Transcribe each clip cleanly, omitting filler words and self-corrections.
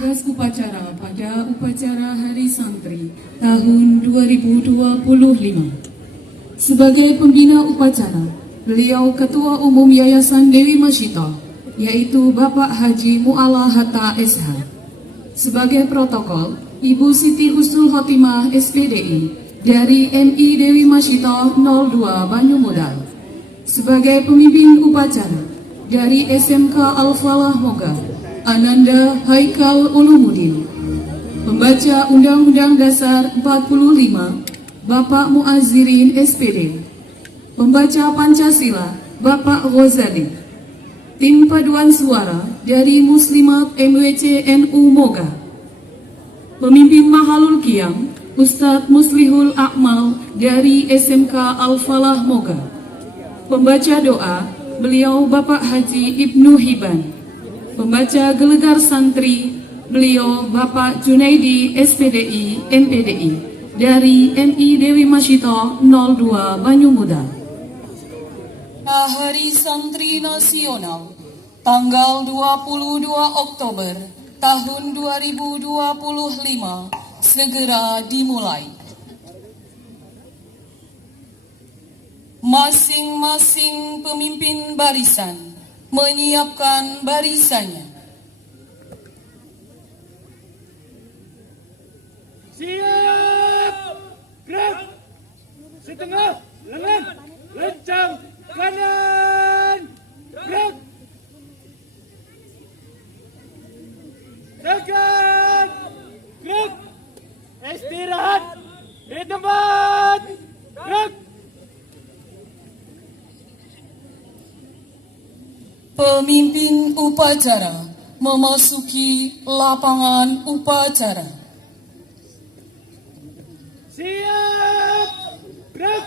Tugas upacara pada upacara Hari Santri tahun 2025. Sebagai pembina upacara, beliau Ketua Umum Yayasan Dewi Masjito, yaitu Bapak Haji Mu'ala Hatta SH. Sebagai protokol, Ibu Siti Husnul Khotimah SPDI dari MI Dewi Masjito 02 Banyumodal. Sebagai pemimpin upacara dari SMK Al-Falah Moga, Ananda Haikal Ulumuddin. Pembaca Undang-Undang Dasar 45, Bapak Muazzirin SPD. Pembaca Pancasila, Bapak Ghazali. Tim paduan suara dari Muslimat MWC NU Moga. Pemimpin Mahalul Qiyam, Ustadz Muslihul Akmal dari SMK Al-Falah Moga. Pembaca doa, beliau Bapak Haji Ibnu Hiban. Pembaca gelegar santri, beliau Bapak Junaidi SPDI MPDI dari MI Dewi Masjito 02 Banyumodal. Hari Santri Nasional tanggal 22 Oktober tahun 2025 segera dimulai. Masing-masing pemimpin barisan menyiapkan barisannya. Siap! Gerak! Setengah lengan, lencang kanan. Gerak! Tegak! Gerak! Istirahat di tempat. Gerak! Pemimpin upacara memasuki lapangan upacara. Siap! Gerak!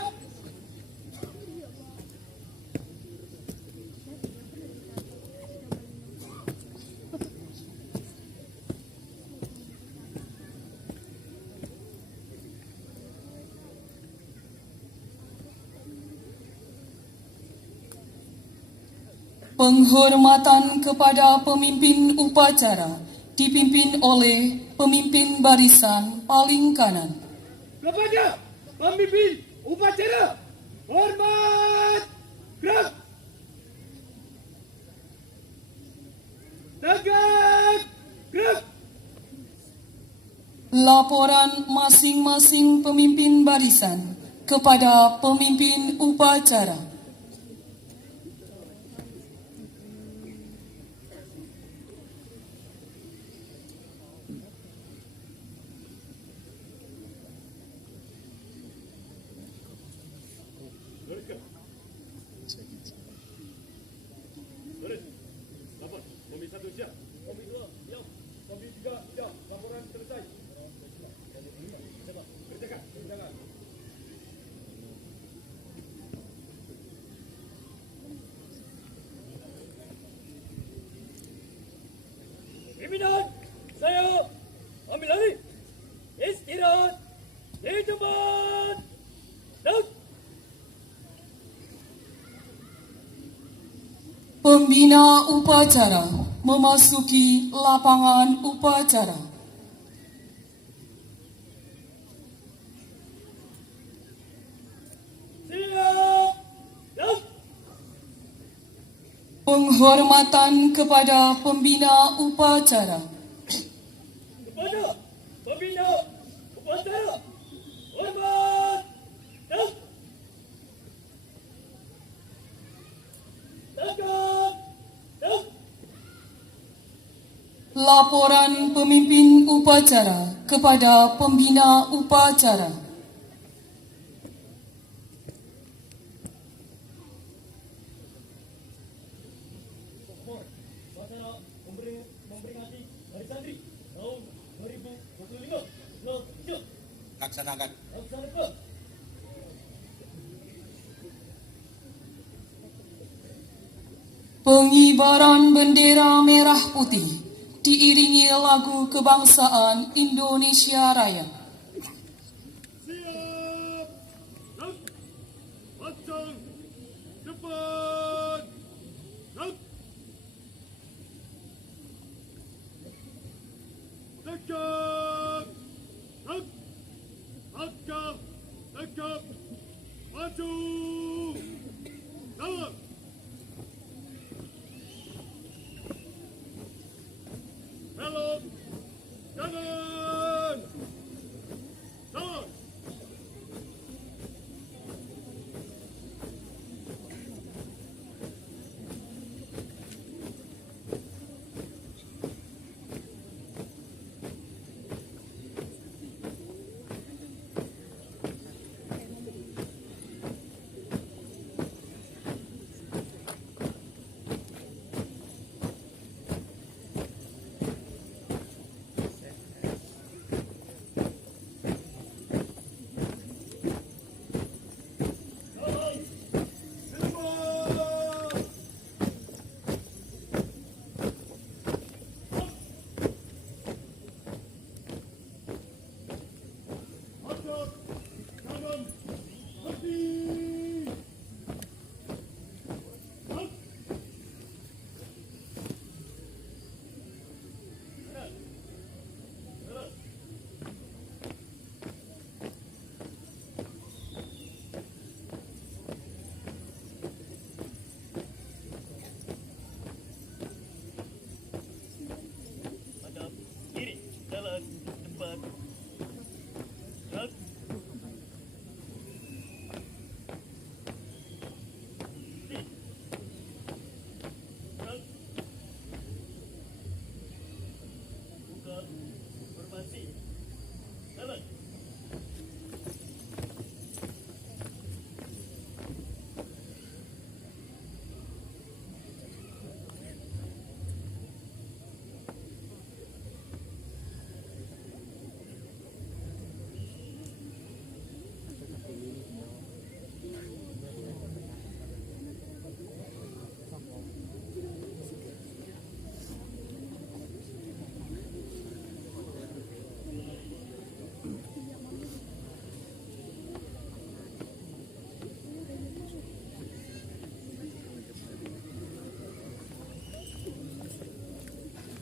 Penghormatan kepada pemimpin upacara dipimpin oleh pemimpin barisan paling kanan. Kepada pemimpin upacara, hormat, gerak. Tegak, gerak. Laporan masing-masing pemimpin barisan kepada pemimpin upacara. Komisi 1 siap. Komisi 2 siap. Komisi 3 siap. Laporan selesai. Kerjakan. Kerjakan. Pimpinan, saya ambil alih. Istirahat di tempat. Dan Pembina upacara memasuki lapangan upacara. siap. Dan Penghormatan kepada pembina upacara. kepada pembina upacara, hormat. Dan tegak. Dan Laporan pemimpin upacara kepada pembina upacara. Upacara memperingati Hari Santri tahun 2025. Siap. Laksanakan. Laksanakan. Pengibaran bendera merah putih diiringi lagu kebangsaan Indonesia Raya. Siap. Dan pacang depan. Dan tegak. Dan tegak. Tegak. Maju. Jalan. Belok. Kanan. Jalan.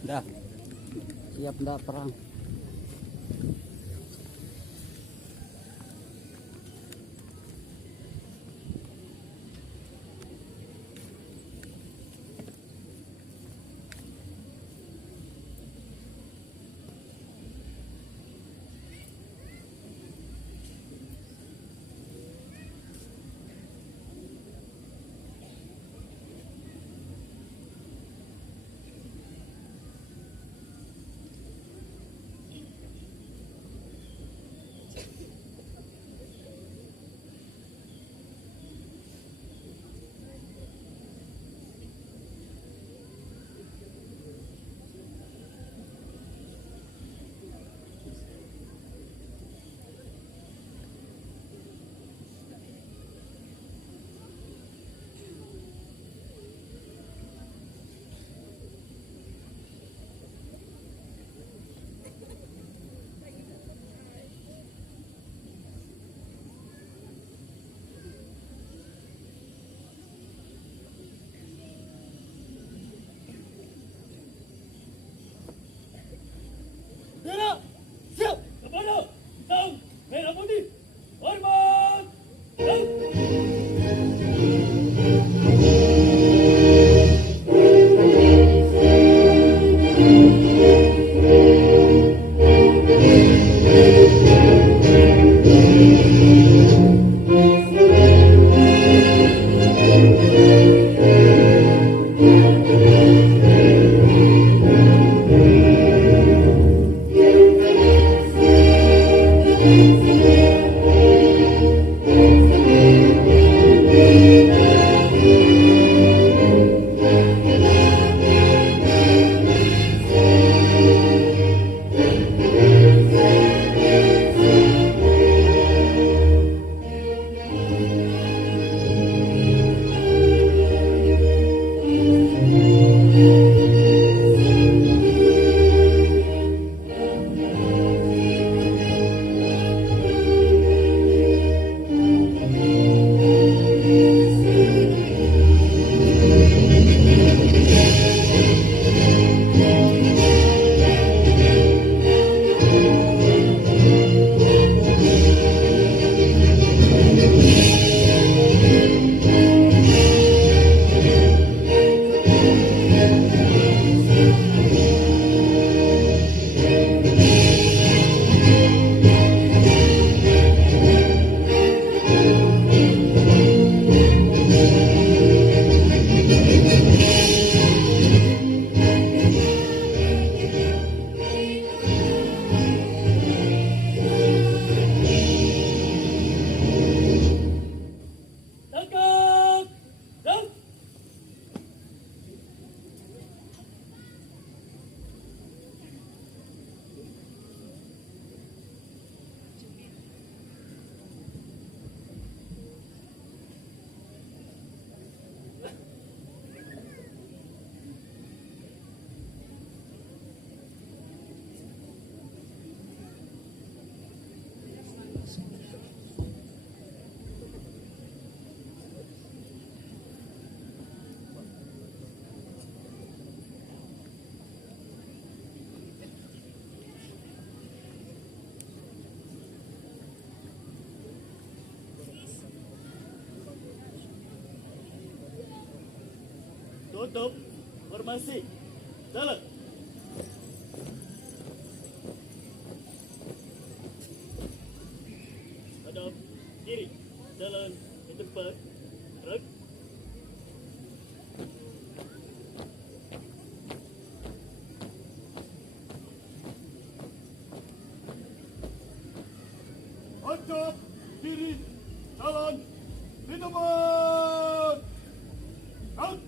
Dah. Siap dah perang. Bendera siap kepada sang merah putih. Hormat. Tangkap. Dan tutup formasi. Jalan. Hadap kiri. Jalan ke depan. Gerak. Hadap kiri. Jalan di depan. Out.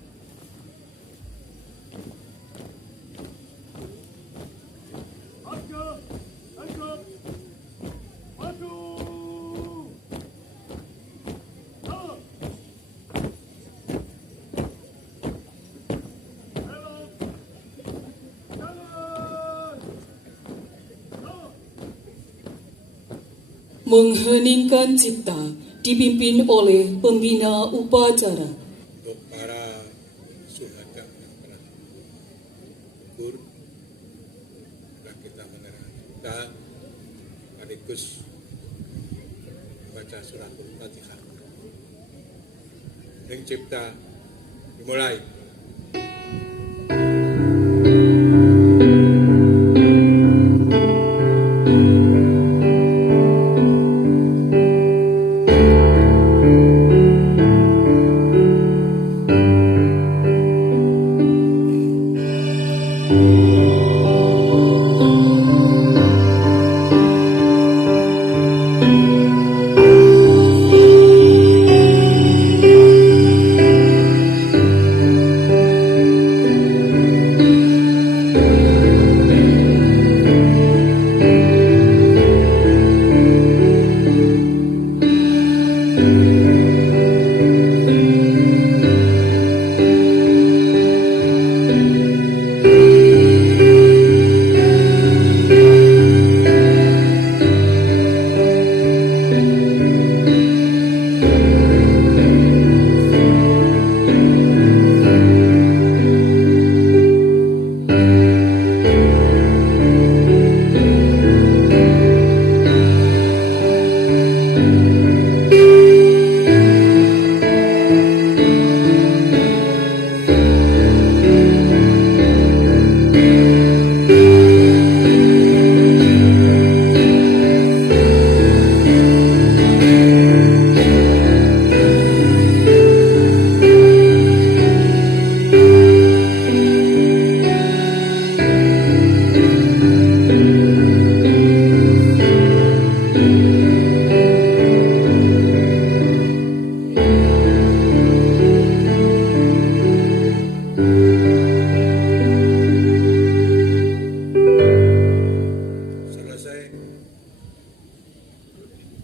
Mengheningkan cipta dipimpin oleh pembina upacara. Untuk para suhada yang telah gugur kita sekaligus baca suratul Fatihah. Yang cipta dimulai.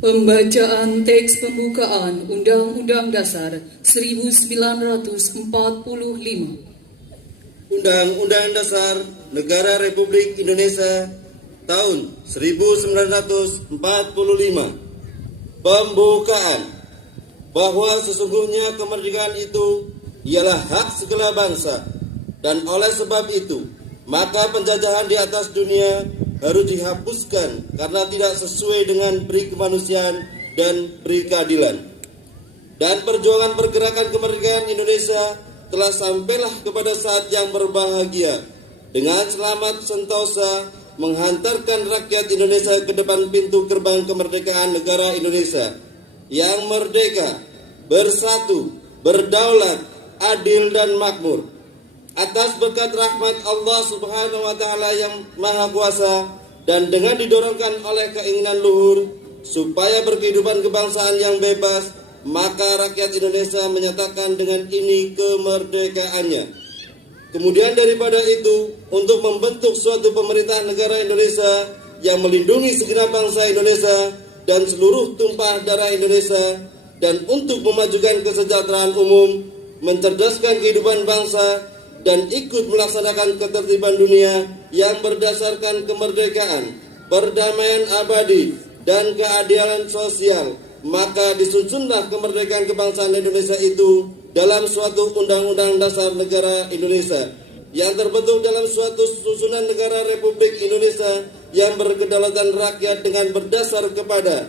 Pembacaan teks pembukaan Undang-Undang Dasar 1945. Undang-Undang Dasar Negara Republik Indonesia tahun 1945. Pembukaan. Bahwa sesungguhnya kemerdekaan itu ialah hak segala bangsa, dan oleh sebab itu maka penjajahan di atas dunia harus dihapuskan karena tidak sesuai dengan peri kemanusiaan dan peri keadilan. Dan perjuangan pergerakan kemerdekaan Indonesia telah sampailah kepada saat yang berbahagia dengan selamat sentosa menghantarkan rakyat Indonesia ke depan pintu gerbang kemerdekaan negara Indonesia yang merdeka, bersatu, berdaulat, adil dan makmur. Atas berkat rahmat Allah Subhanahu wa Ta'ala yang Maha Kuasa dan dengan didorongkan oleh keinginan luhur supaya berkehidupan kebangsaan yang bebas, maka rakyat Indonesia menyatakan dengan ini kemerdekaannya. Kemudian daripada itu, untuk membentuk suatu pemerintah negara Indonesia yang melindungi segenap bangsa Indonesia dan seluruh tumpah darah Indonesia, dan untuk memajukan kesejahteraan umum, mencerdaskan kehidupan bangsa, dan ikut melaksanakan ketertiban dunia yang berdasarkan kemerdekaan, perdamaian abadi, dan keadilan sosial, maka disusunlah kemerdekaan kebangsaan Indonesia itu dalam suatu Undang-Undang Dasar Negara Indonesia yang terbentuk dalam suatu susunan negara Republik Indonesia yang berkedaulatan rakyat dengan berdasar kepada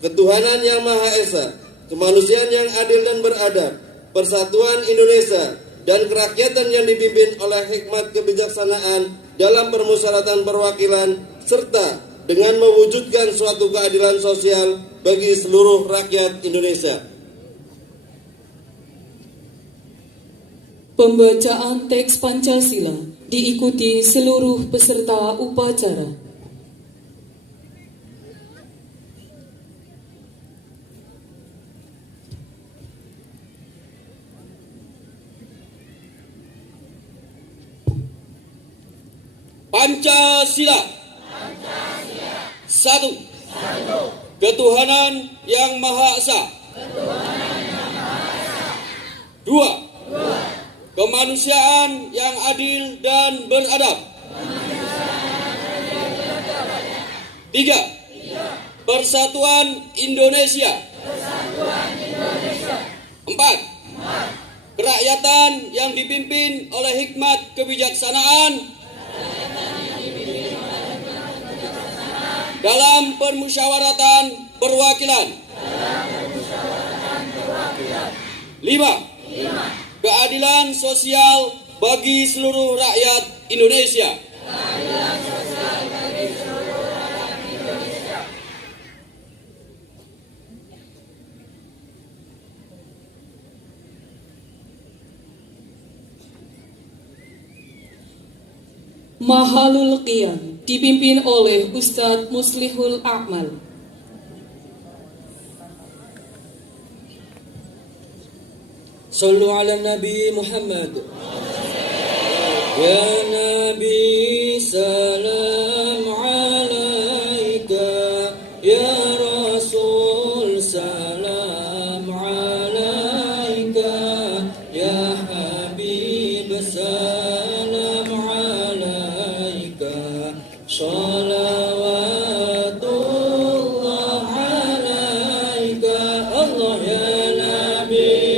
ketuhanan yang Maha Esa, kemanusiaan yang adil dan beradab, persatuan Indonesia, dan kerakyatan yang dipimpin oleh hikmat kebijaksanaan dalam permusyawaratan perwakilan, serta dengan mewujudkan suatu keadilan sosial bagi seluruh rakyat Indonesia. Pembacaan teks Pancasila diikuti seluruh peserta upacara. Pancasila. Satu. Ketuhanan yang Maha Esa. Dua. Kemanusiaan yang adil dan beradab. Tiga. Persatuan Indonesia. Empat. Kerakyatan yang dipimpin oleh hikmat kebijaksanaan. dalam permusyawaratan perwakilan. 5. Keadilan sosial bagi seluruh rakyat Indonesia. Mahalul Qiyam dipimpin oleh Ustadz Muslihul A'mal. صلوا على النبي محمد يا نبي سلام عليك يا رسول سلام عليك يا حبيب سلام عليك صلوات الله عليك الله يا نبي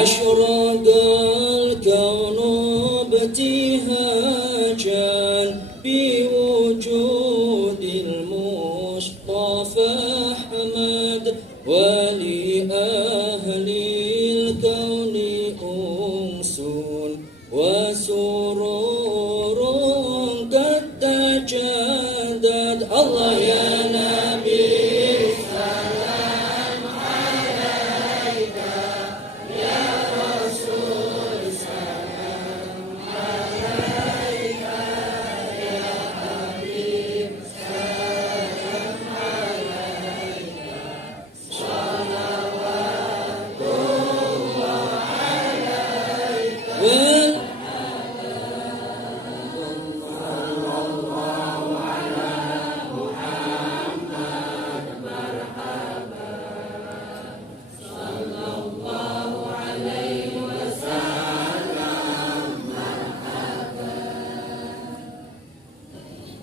أشرق الكون ابتهاجا بوجود المصطفى أحمد ولأهل الكون أنس وسرور قد تجدد الله يا نبي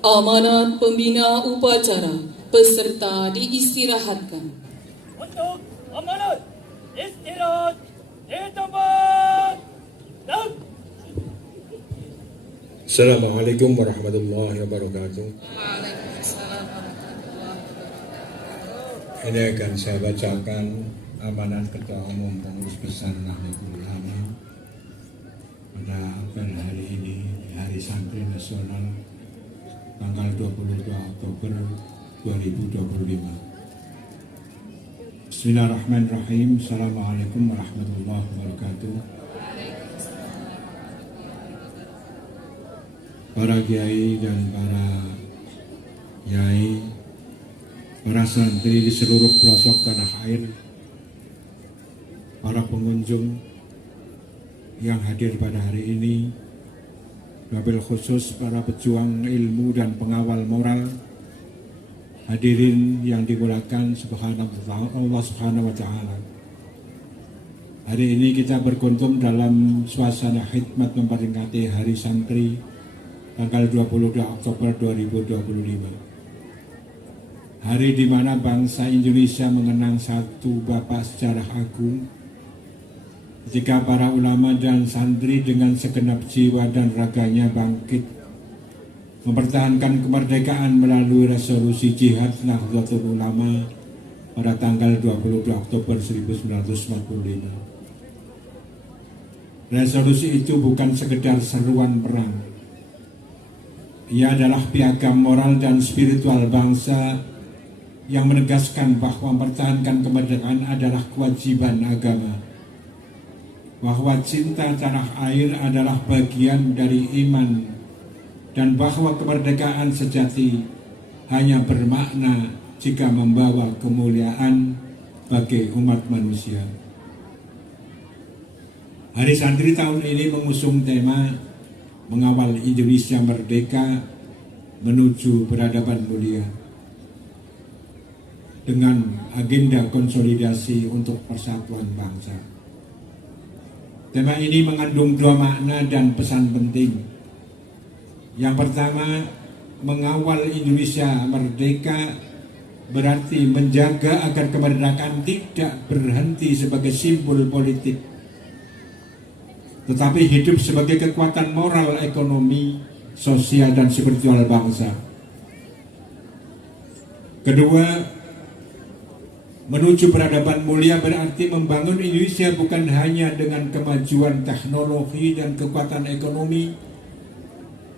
Amanat pembina upacara, peserta diistirahatkan. Untuk amanat istirahat di tempat. Dan Assalamualaikum warahmatullahi wabarakatuh. Ini akan saya bacakan amanat Ketua Umum Pengurus Besar Nahdlatul Ulama pada apel hari ini, Hari Santri Nasional, tanggal 22 Oktober 2025. Bismillahirrahmanirrahim. Assalamualaikum warahmatullahi wabarakatuh. Para kiai dan para yai, para santri di seluruh pelosok tanah air, para pengunjung yang hadir pada hari ini, wabil khusus para pejuang ilmu dan pengawal moral, hadirin yang dimuliakan Allah Subhanahu wa Ta'ala. Hari ini kita berkunjung dalam suasana khidmat memperingati Hari Santri tanggal 22 Oktober 2025. Hari di mana bangsa Indonesia mengenang satu bapak sejarah agung, ketika para ulama dan santri dengan segenap jiwa dan raganya bangkit mempertahankan kemerdekaan melalui resolusi jihad Nahdlatul Ulama pada tanggal 22 Oktober 1945. Resolusi itu bukan sekedar seruan perang. Ia adalah piagam moral dan spiritual bangsa yang menegaskan bahwa mempertahankan kemerdekaan adalah kewajiban agama, bahwa cinta tanah air adalah bagian dari iman, dan bahwa kemerdekaan sejati hanya bermakna jika membawa kemuliaan bagi umat manusia. Hari Santri tahun ini mengusung tema mengawal Indonesia merdeka menuju peradaban mulia dengan agenda konsolidasi untuk persatuan bangsa. Tema ini mengandung dua makna dan pesan penting. Yang pertama, mengawal Indonesia merdeka berarti menjaga agar kemerdekaan tidak berhenti sebagai simbol politik, tetapi hidup sebagai kekuatan moral, ekonomi, sosial, dan spiritual bangsa. Kedua, menuju peradaban mulia berarti membangun Indonesia bukan hanya dengan kemajuan teknologi dan kekuatan ekonomi,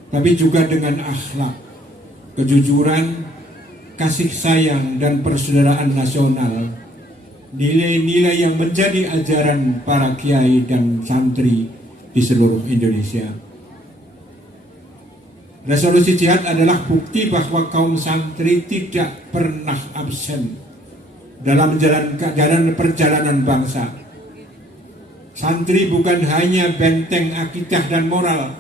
tapi juga dengan akhlak, kejujuran, kasih sayang, dan persaudaraan nasional, nilai-nilai yang menjadi ajaran para kiai dan santri di seluruh Indonesia. Resolusi jihad adalah bukti bahwa kaum santri tidak pernah absen dalam menjalankan perjalanan bangsa. Santri bukan hanya benteng akidah dan moral,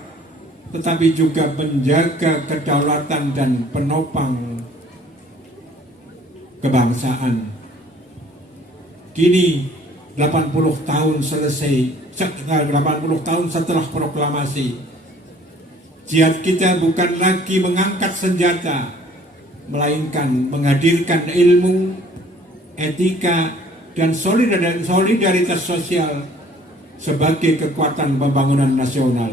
tetapi juga menjaga kedaulatan dan penopang kebangsaan. Kini 80 tahun selesai, 80 tahun setelah proklamasi, jihad kita bukan lagi mengangkat senjata, melainkan menghadirkan ilmu, etika, dan solidaritas sosial sebagai kekuatan pembangunan nasional.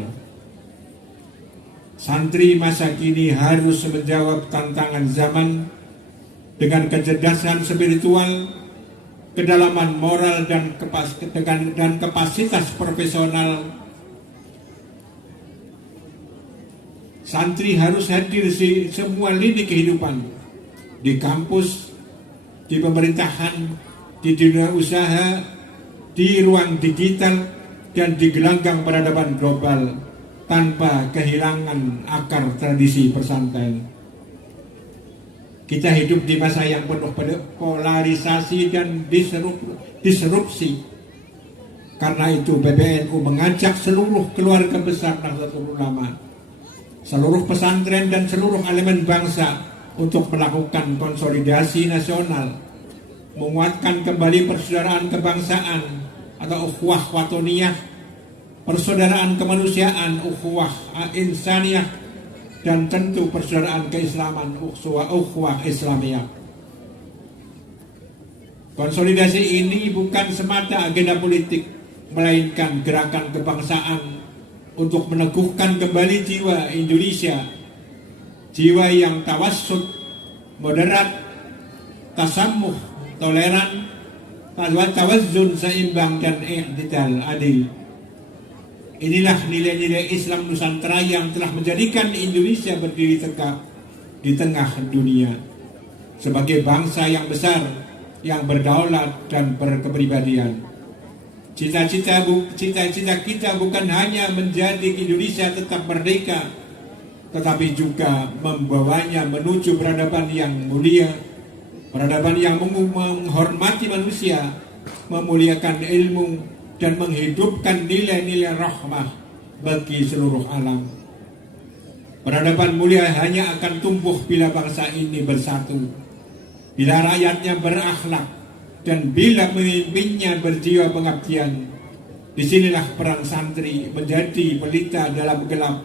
Santri masa kini harus menjawab tantangan zaman dengan kecerdasan spiritual, kedalaman moral, dan kapasitas profesional. Santri harus hadir di semua lini kehidupan, di kampus, di pemerintahan, di dunia usaha, di ruang digital, dan di gelanggang peradaban global tanpa kehilangan akar tradisi pesantren. Kita hidup di masa yang penuh polarisasi dan disrupsi. Karena itu PBNU mengajak seluruh keluarga besar Nahdlatul Ulama, seluruh pesantren, dan seluruh elemen bangsa untuk melakukan konsolidasi nasional, menguatkan kembali persaudaraan kebangsaan atau ukhuwah watoniyah, persaudaraan kemanusiaan, ukhuwah insaniyah, dan tentu persaudaraan keislaman, ukhuwah Islamiyah. Konsolidasi ini bukan semata agenda politik, melainkan gerakan kebangsaan untuk meneguhkan kembali jiwa Indonesia, jiwa yang tawassut, moderat, tasamuh, toleran, tawazzun, seimbang, dan i'tidal, adil. Inilah nilai-nilai Islam Nusantara yang telah menjadikan Indonesia berdiri tegak di tengah dunia sebagai bangsa yang besar, yang berdaulat dan berkepribadian. Cita-cita kita bukan hanya menjadi Indonesia tetap merdeka, tetapi juga membawanya menuju peradaban yang mulia, peradaban yang menghormati manusia, memuliakan ilmu, dan menghidupkan nilai-nilai rahmah bagi seluruh alam. Peradaban mulia hanya akan tumbuh bila bangsa ini bersatu, bila rakyatnya berakhlak, dan bila pemimpinnya berjiwa pengabdian. Disinilah peran santri menjadi pelita dalam gelap,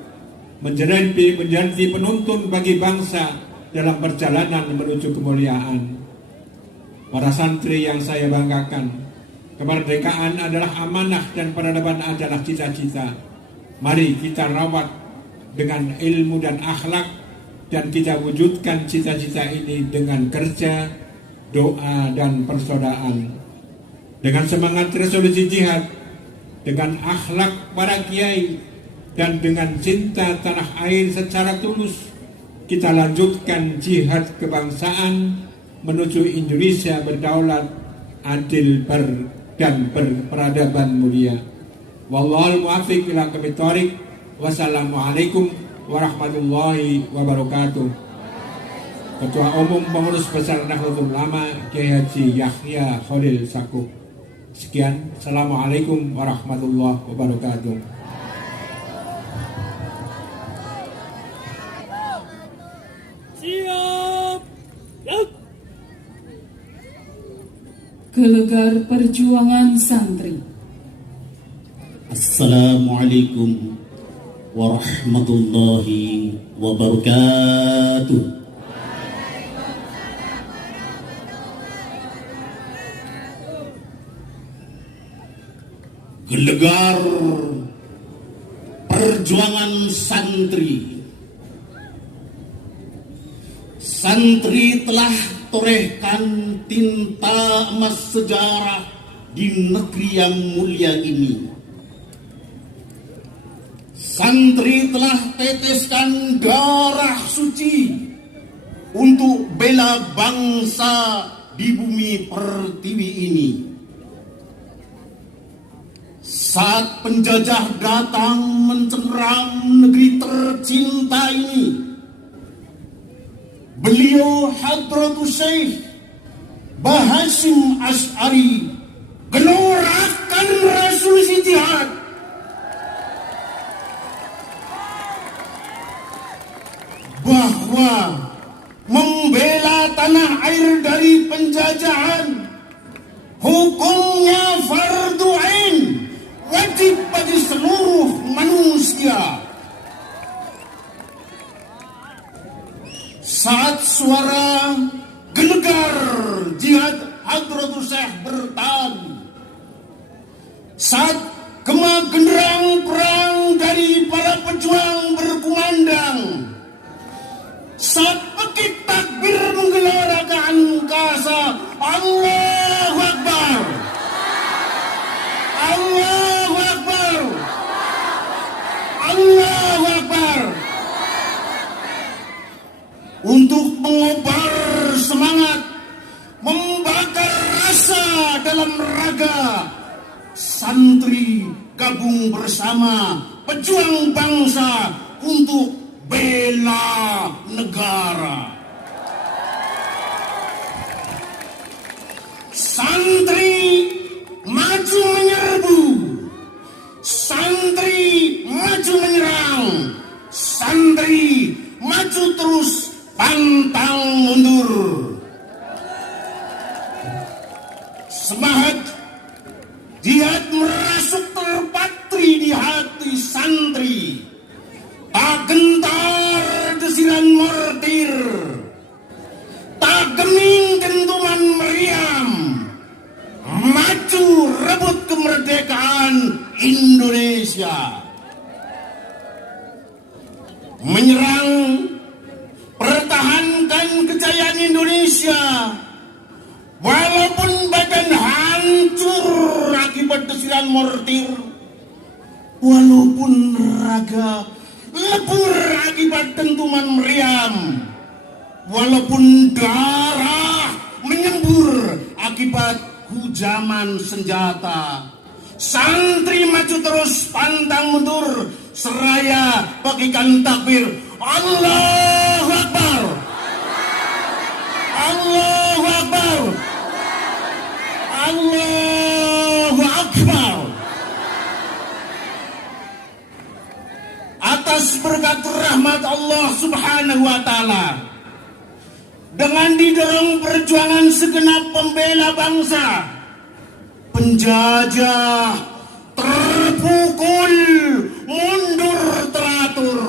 menjadi penuntun bagi bangsa dalam perjalanan menuju kemuliaan. Para santri yang saya banggakan, kemerdekaan adalah amanah dan peradaban adalah cita-cita. Mari kita rawat dengan ilmu dan akhlak, dan kita wujudkan cita-cita ini dengan kerja, doa, dan persaudaraan. Dengan semangat resolusi jihad, dengan akhlak para kiai, dan dengan cinta tanah air secara tulus, kita lanjutkan jihad kebangsaan menuju Indonesia berdaulat, adil, dan berperadaban mulia. Wallahul muwaffiq ila aqwamit thoriq. Wassalamualaikum warahmatullahi wabarakatuh. Ketua Umum Pengurus Besar Nahdlatul Ulama Kiai Haji Yahya Khalil Stakuf. Sekian, assalamualaikum warahmatullahi wabarakatuh. Siap. Gelegar Perjuangan Santri. Assalamualaikum warahmatullahi wabarakatuh. Gelegar perjuangan santri. Santri telah torehkan tinta emas sejarah di negeri yang mulia ini. Santri telah teteskan darah suci untuk bela bangsa di bumi pertiwi ini. Saat penjajah datang mencengram negeri tercinta ini, beliau Hadratus Syekh Bahasyim Asy'ari gelorakan resolusi jihad. Bahwa membela tanah air dari penjajahan hukumnya fardu ain, wajib bagi seluruh manusia. Saat suara gelegar jihad Hadratus Syekh bertani, saat gema genderang perang dari para pejuang berkumandang, saat pekik takbir menggelarakan angkasa, Allahu Akbar, Allahu Akbar, Allahu Akbar. Untuk mengobar semangat, membakar rasa dalam raga, santri gabung bersama pejuang bangsa untuk bela negara. Santri maju menyerbu, santri maju menyerang, santri maju terus pantang mundur. Semangat jihad merasuk terpatri di hati santri. Tak gentar desiran mortir, tak geming dentuman meriam. Maju rebut kemerdekaan Indonesia. Menyerang, pertahankan kejayaan Indonesia. Walaupun badan hancur akibat desiran mortir, walaupun raga lebur akibat dentuman meriam, walaupun darah menyembur akibat hujaman senjata, santri maju terus pantang mundur seraya bagikan takbir, Allahu Akbar, Allahu Akbar, Allahu Akbar. Atas berkat rahmat Allah Subhanahu wa Ta'ala, dengan didorong perjuangan segenap pembela bangsa, penjajah terpukul mundur teratur.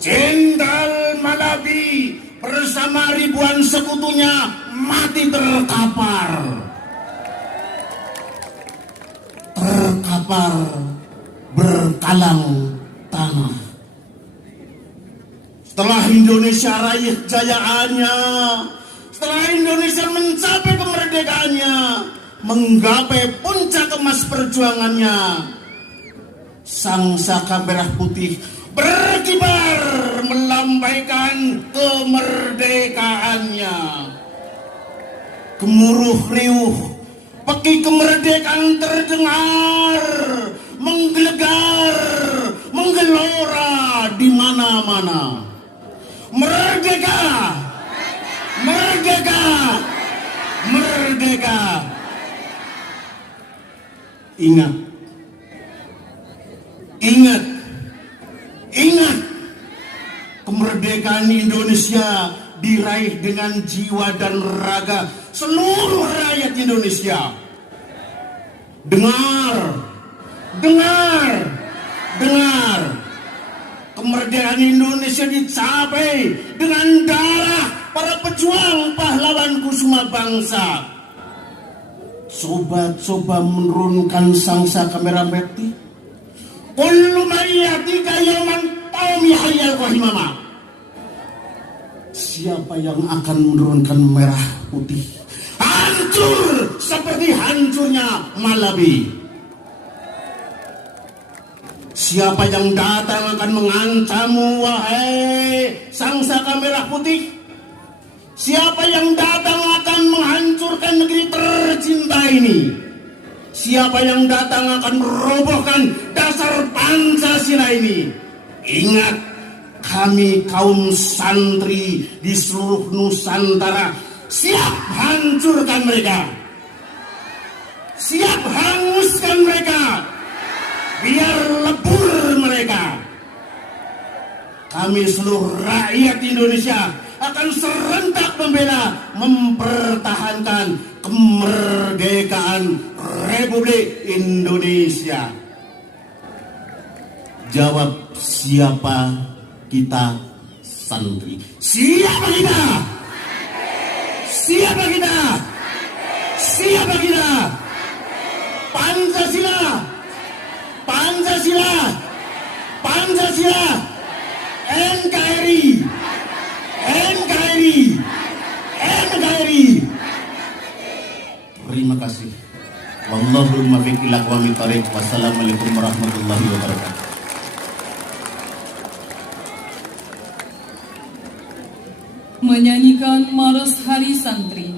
Jenderal Malabi bersama ribuan sekutunya mati terkapar. Terkapar berkalang tanah. Setelah Indonesia raih kejayaannya, setelah Indonesia mencapai kemerdekaannya, menggapai puncak emas perjuangannya, sang saka merah putih berkibar melambaikan kemerdekaannya. Gemuruh riuh peki kemerdekaan terdengar, menggelegar, menggelora di mana-mana. Merdeka! Merdeka! Merdeka! Ingat, ingat, ingat, kemerdekaan Indonesia diraih dengan jiwa dan raga seluruh rakyat Indonesia. Dengar, Dengar, dengar. Kemerdekaan Indonesia dicapai dengan darah para pejuang pahlawan kusuma bangsa. Coba-coba menurunkan sangsa kamera mati. Kullu ma'iyatika yaman tawmi hayyal rahimama. Siapa yang akan menurunkan merah putih? Hancur seperti hancurnya Malabi. Siapa yang datang akan mengancammu, wahai sangsaka merah putih? Siapa yang datang akan menghancurkan negeri tercinta ini? Siapa yang datang akan merobohkan dasar Pancasila ini? Ingat, kami kaum santri di seluruh Nusantara siap hancurkan mereka. Siap hanguskan mereka. Biar lebur mereka. Kami seluruh rakyat Indonesia akan serentak membela, mempertahankan kemerdekaan Republik Indonesia. Jawab, siapa kita santri? Siapa kita? Siapa kita? Siapa kita? Pancasila. Pancasila, Pancasila, NKRI, NKRI, NKRI. Terima kasih. Wallahul muwaffiq ila aqwamit thoriq. Wassalamualaikum warahmatullahi wabarakatuh. Menyanyikan Maros Hari Santri.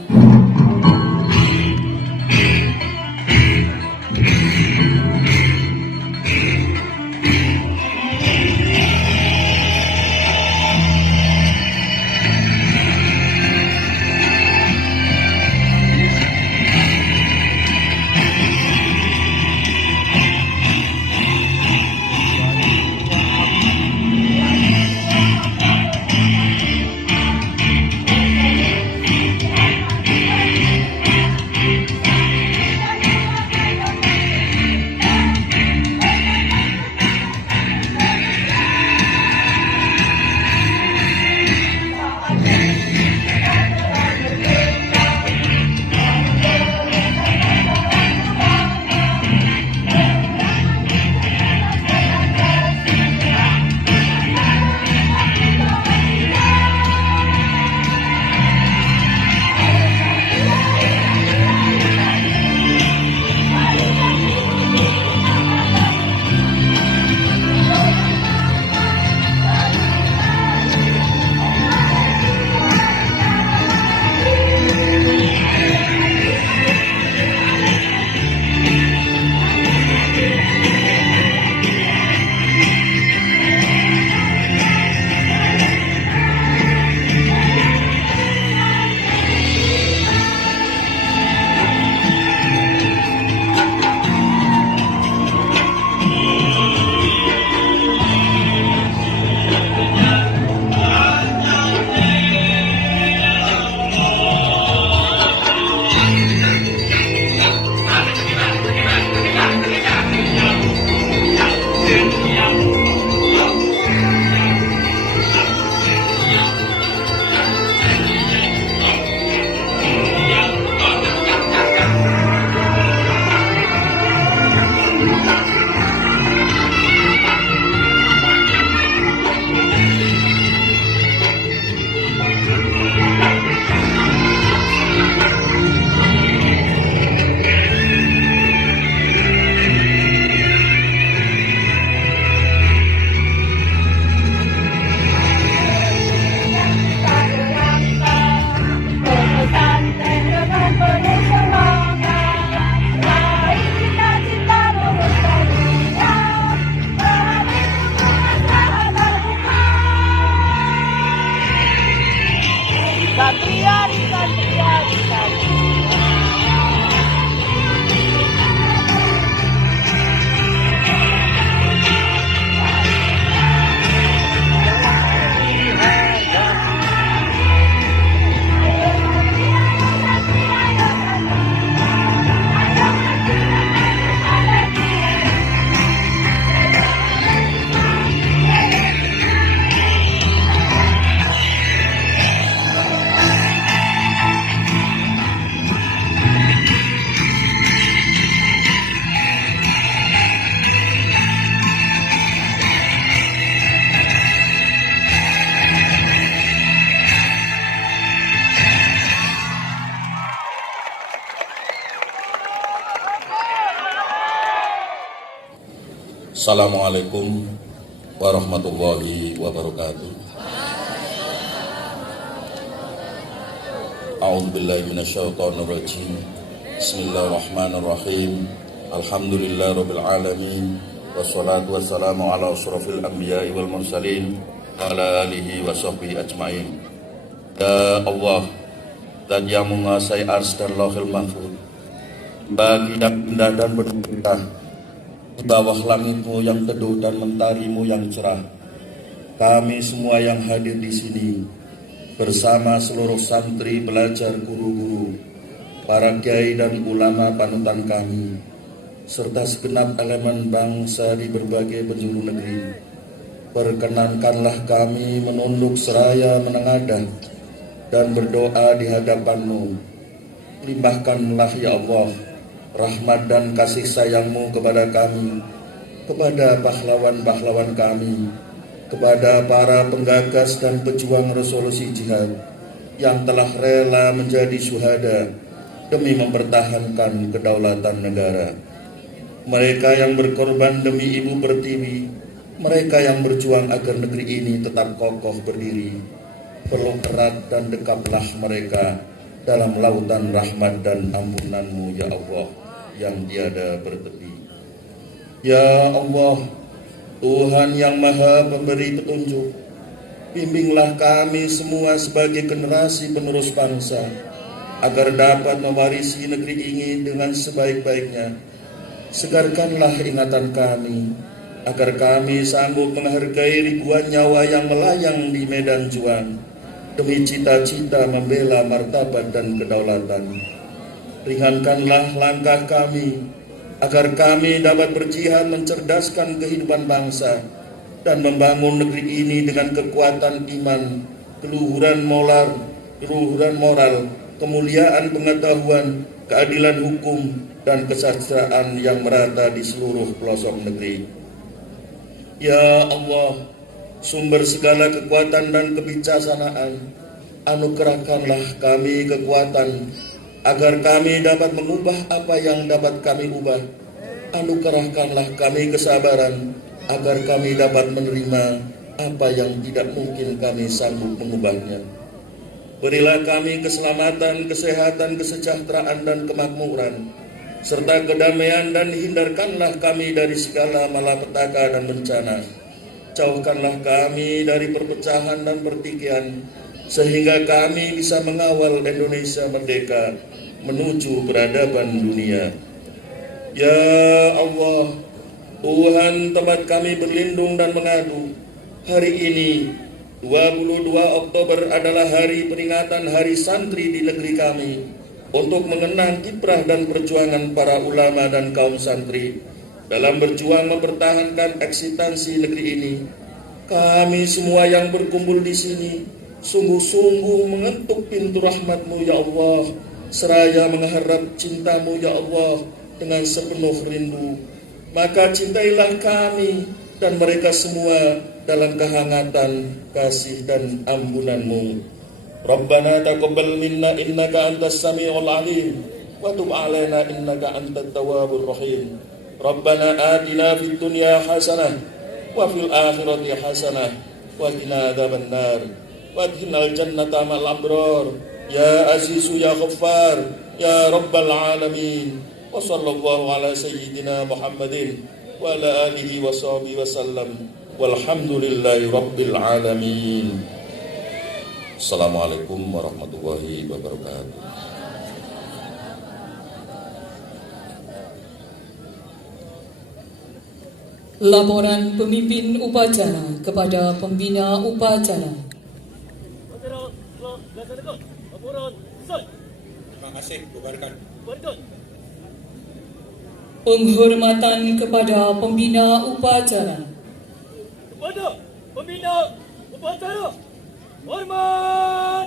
Assalamualaikum warahmatullahi wabarakatuh. A'udzubillahi minasyaitonirrajim. Bismillahirrahmanirrahim. Alhamdulillahirabbil alamin. Wassalatu wassalamu ala asyrafil anbiya'i wal mursalin wa ala alihi wa sahbihi ajmain. Ya Allah, Zat yang menguasai ars dan lauhil mahfuz, bagi yang indah dan berlimpah di bawah langitmu yang teduh dan mentarimu yang cerah, kami semua yang hadir di sini bersama seluruh santri, pelajar, guru-guru, para kiai dan ulama panutan kami, serta segenap elemen bangsa di berbagai penjuru negeri, perkenankanlah kami menunduk seraya menengadah dan berdoa di hadapan-Mu. Limpahkanlah ya Allah rahmat dan kasih sayang-Mu kepada kami, kepada pahlawan-pahlawan kami, kepada para penggagas dan pejuang resolusi jihad yang telah rela menjadi syuhada demi mempertahankan kedaulatan negara. Mereka yang berkorban demi Ibu Pertiwi, mereka yang berjuang agar negeri ini tetap kokoh berdiri, peluk erat dan dekaplah mereka dalam lautan rahmat dan ampunan-Mu ya Allah yang tiada bertepi. Ya Allah, Tuhan yang maha pemberi petunjuk, bimbinglah kami semua sebagai generasi penerus bangsa agar dapat mewarisi negeri ini dengan sebaik-baiknya. Segarkanlah ingatan kami agar kami sanggup menghargai ribuan nyawa yang melayang di medan juang demi cita-cita membela martabat dan kedaulatan. Ringankanlah langkah kami agar kami dapat berjihad mencerdaskan kehidupan bangsa dan membangun negeri ini dengan kekuatan iman, keluhuran moral, kemuliaan pengetahuan, keadilan hukum, dan kesejahteraan yang merata di seluruh pelosok negeri. Ya Allah, sumber segala kekuatan dan kebijaksanaan, anugerahkanlah kami kekuatan agar kami dapat mengubah apa yang dapat kami ubah. Anugerahkanlah kami kesabaran agar kami dapat menerima apa yang tidak mungkin kami sanggup mengubahnya. Berilah kami keselamatan, kesehatan, kesejahteraan, dan kemakmuran, serta kedamaian, dan hindarkanlah kami dari segala malapetaka dan bencana. Jauhkanlah kami dari perpecahan dan pertikaian, sehingga kami bisa mengawal Indonesia merdeka menuju peradaban dunia. Ya Allah, Tuhan tempat kami berlindung dan mengadu, hari ini 22 Oktober adalah hari peringatan Hari Santri di negeri kami untuk mengenang kiprah dan perjuangan para ulama dan kaum santri dalam berjuang mempertahankan eksistensi negeri ini. Kami semua yang berkumpul di sini sungguh-sungguh mengetuk pintu rahmat-Mu ya Allah, seraya mengharap cinta-Mu ya Allah dengan sepenuh rindu. Maka cintailah kami dan mereka semua dalam kehangatan kasih dan ampunan-Mu. Rabbana taqabbal minna innaka antas samiul alim wa tub alaina innaka antat tawwabur rahim. Rabbana atina fid dunya hasanah wa fil akhirati hasanah wa qina adzabannar wa adkhilnal jannata ma'al abrar ya azizu ya ghaffar ya rabbal alamin. Wa sallallahu ala sayyidina Muhammadin wa ala alihi wa sahbihi wa sallam. Walhamdulillahi rabbil alamin. Assalamualaikum warahmatullahi wabarakatuh. Laporan pemimpin upacara kepada pembina upacara. Terima kasih, bubarkan. Penghormatan kepada pembina upacara. Kepada pembina upacara, hormat.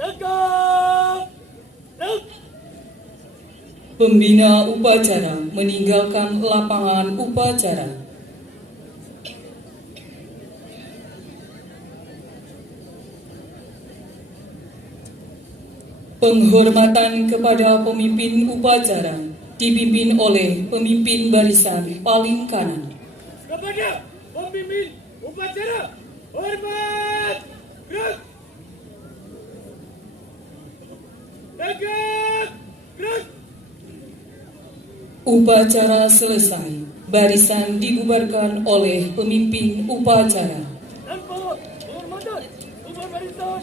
Tegak. Pembina upacara meninggalkan lapangan upacara. Penghormatan kepada pemimpin upacara dipimpin oleh pemimpin barisan paling kanan. Kepada pemimpin upacara, hormat, gerak, tegak, gerak. Upacara selesai, barisan dibubarkan oleh pemimpin upacara. Tanpa penghormatan, bubar barisan.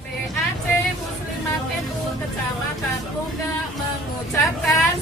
PAC Muslimat NU Kecamatan Tungga mengucapkan